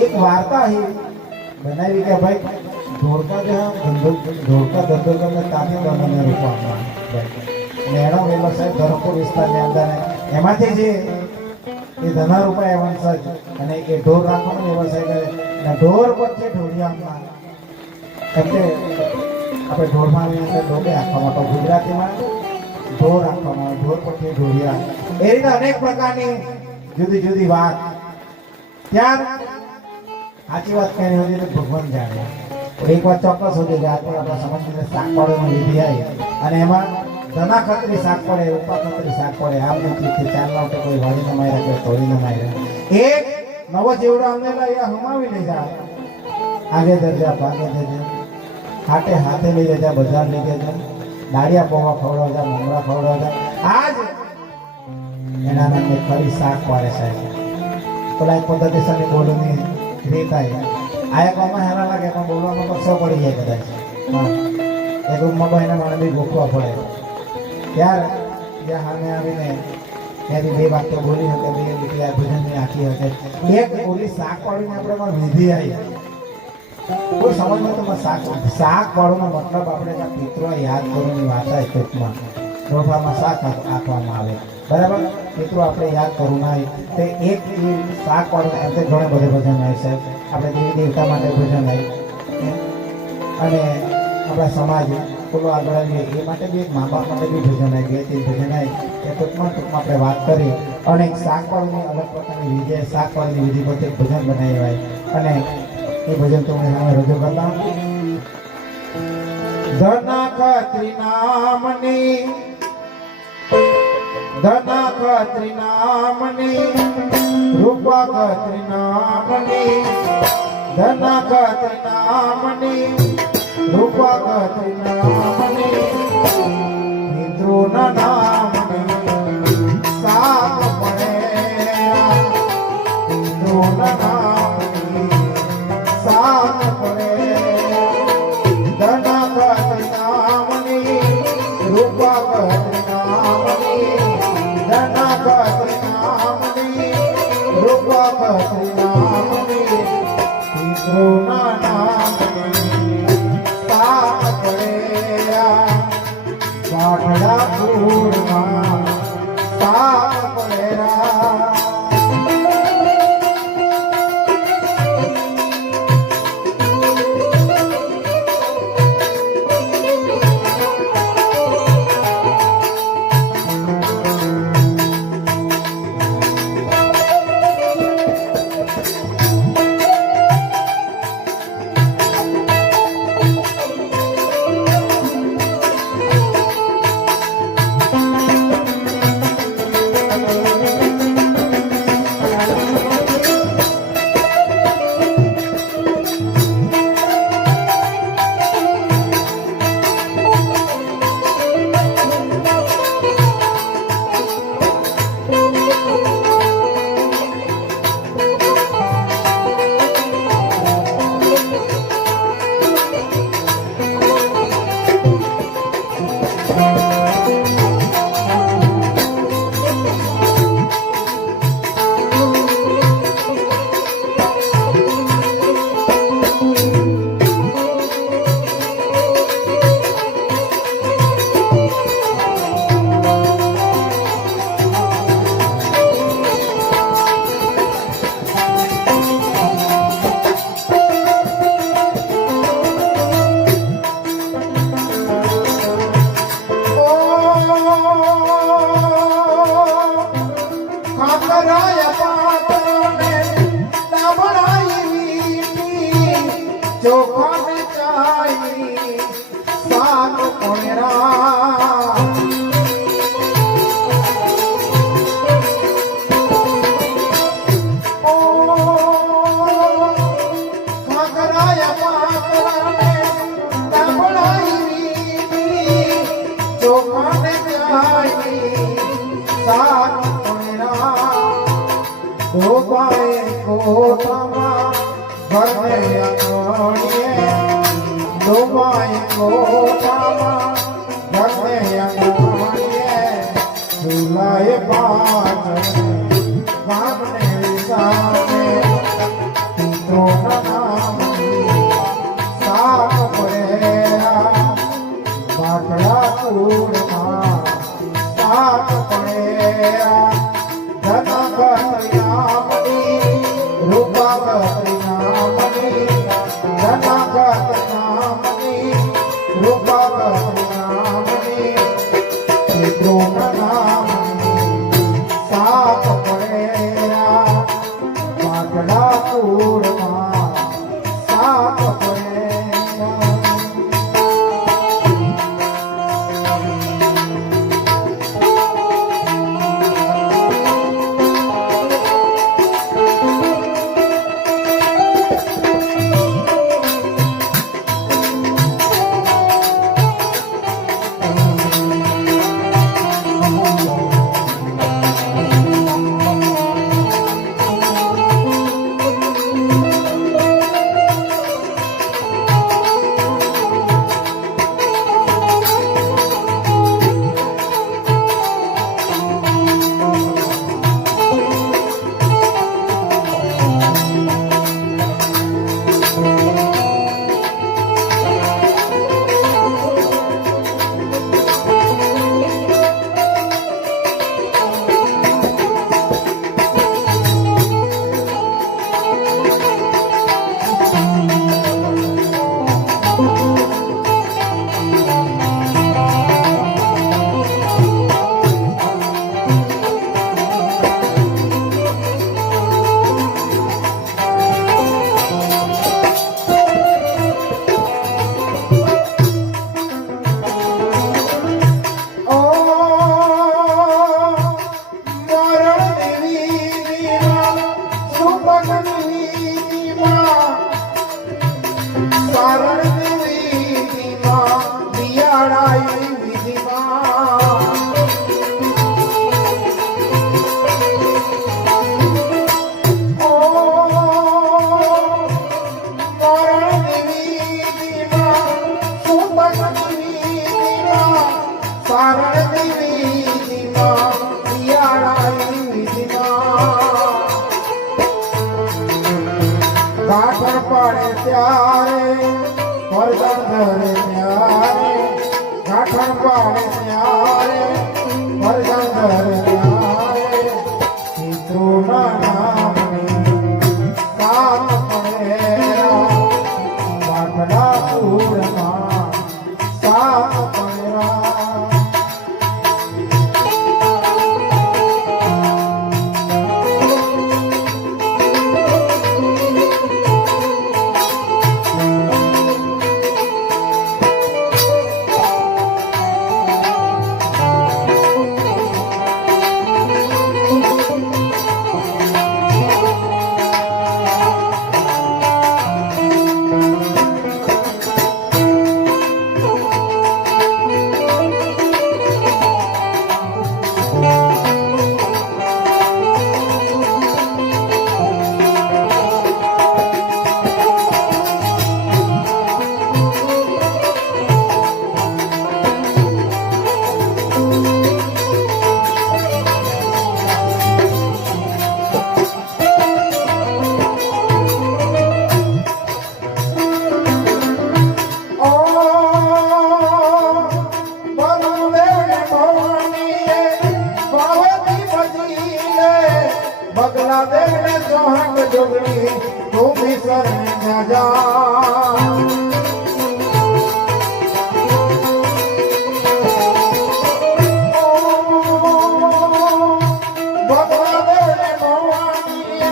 એક વાર્તા ही બનાવી કે ભાઈ ધોળકા જે ધોળકા ધંધો તમને તાથી તમને રૂપવામાં એનો વ્યવસાય ધરમપુર વિસ્તારની અંદર એમાંથી જે એ ધના રૂપિયા વંશજ અને એ ઢોર રાખવાનો વ્યવસાય કરે અને ઢોર પછી ઢોળિયામાં એટલે આપણે ઢોરમાં અંદર ઢોરે આપવામાં તો ગુજરાતીમાં ઢોર આપવામાં ઢોર પછી ઢોળિયા એ રીતે અનેક પ્રકારની જુદી જુદી વાત ત્યાર સાચી વાત કહેવી હોય તો ભગવાન જાણે એક વાત ચોક્કસ હોતી કે આપણે આપણા સમાજની શાકપાળોની વિધિ આવી અને એમાં ધના ખતરી શાક પડે ઉપા ખતરી શાક પડે આમ નથી ચાર લાવ કોઈ વાળીને માર્યા કોઈ તોડીને માર્યા એક નવો જેવડો અમને લઈ હમાવી લઈ જાય આગે દરજા ભાગે દરજા હાથે હાથે લઈ જજા બજાર લઈ જજા દાળિયા પૌવા ખવડાવવા જા મમરા ખવડાવવા જા આજ એના નામે ખરી શાક પાડે સાહેબ પેલા એક પદ્ધતિસરની બોલવાની રીત આવી આ એક આમાં હેરા લાગે પણ બોલવામાં કશો પડી જાય કદાચ એક રૂમમાં એના મને બી ગોખવા પડે ત્યારે જ્યાં સામે આવીને ત્યાંથી બે વાક્ય બોલી શકે બે લીટી આ ભજનની આખી હશે એક બોલી શાક પાડીને આપણે પણ વિધિ આવી કોઈ સમજમાં તો શાક પાડવાનો મતલબ આપણે ત્યાં પિતૃ યાદ કરવાની વાત આવે ટૂંકમાં રોફામાં શાક આપવામાં આવે બરાબર પિતૃ આપણે યાદ કરવું ના તે એક શાક પાડવાનું એટલે ઘણા બધા ભજન આવે સાહેબ આપણે દેવી દેવતા માટે ભજન આવી અને આપણા સમાજ પેલો આગળ આવીએ એ માટે બી એક મા બાપ માટે બી ભજન આવી બે ત્રણ ભજન આવી એ ટૂંકમાં આપણે વાત કરી અને એક શાક પાડવાની અલગ પ્રકારની વિધિ શાક પાડવાની વિધિ પર એક ભજન બનાવી હોય અને એ ભજન તો મેં સામે રજૂ કરતા ધના ખત્રી નામની રૂપા ખત્રી નામની ધના ખત્રી નામની રૂપા ખત્રી નામની પિતૃના નામની શાક પડે પિતૃના નામની શાક પડે ધના ખત્રી નામની રૂપા ખત્રી નામની ધના ખત્રી નામની રૂપા ખત્રી નામની પિતૃના નામની શાક પડે વાટડા પૂરમાં શાક પડેરા કોઠામાં ઘરે આંગણીએ ડોબાઈ કોઠામાં ઘરે આંગણીએ ઝુલાય પાછળ ગામને સામે પિત્રો ચિત્રોના નામની સાપ પડ્યા બાટલા કુળમાં સાપ પડ્યા ધનગત નામની રૂપાગત નામની ધનગત નામની રૂપાગત નામની ચિત્રોના નામની સાપ પડ્યા બાટલા કુળમાં સાપ પડ્યા ગાંઠણ પડે ત્યારે વરદાન ધરે ત્યારે ગાંઠણ પડે ત્યારે વરદાન ધરે ત્યારે ચિત્રોના નામની સાપ પડ્યા બાટલા કુળમાં સાપ પડ્યા બગલા દેવને સોહંગ જોગણી તું ભી શરણે જા બગલા દેવને ભવાનીએ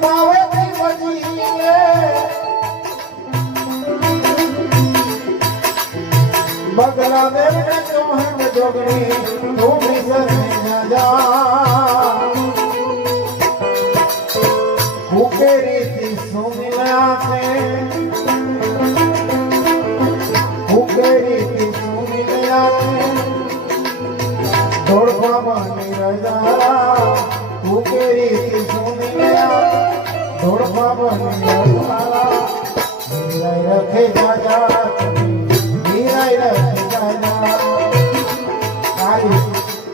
પાવેથી બજીએ બગલા દેવને સોહંગ જોગણી તું ભી શરણે જા ઉકેરીથી સુમિલા છે ઉકેરીથી સુમિલા છે ધોળભાવાની રજારા ઉકેરીથી સુમિલા ધોળભાવાની રજારા મીરાઈ રખે જાજા મીરાઈ રખે જાજા કાલી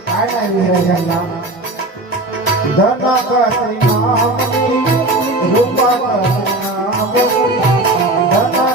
કાયના વીરજના ધનકરી નામની રૂપા ધન